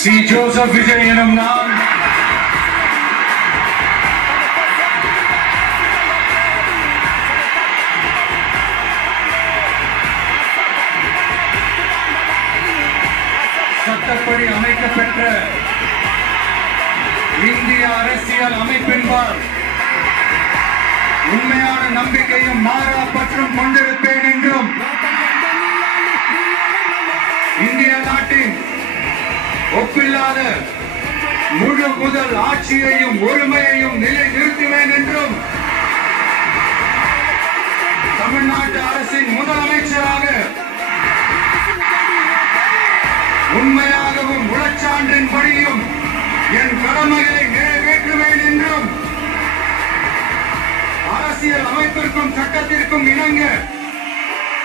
C Joseph Vijay எனும் நான் சட்டப்படி அமைக்கப்பெற்ற இந்திய அரசியல் அமைப்பின்பால் உண்மையான நம்பிக்கையும் மாறா பற்றும் கொண்டிருப்பேன் என்றும் இந்திய நாட்டின் ஒப்பில்லாத முழு முதல் ஆட்சியையும் ஒருமையையும் நிலை நிறுத்துவேன் என்றும் தமிழ்நாட்டு அரசின் முதலமைச்சராக உண்மையாகவும் உளச்சான்றின் படியும் என் கடமைகளை நிறைவேற்றுவேன் என்றும் அரசியல் அமைப்பிற்கும் சட்டத்திற்கும் இணங்க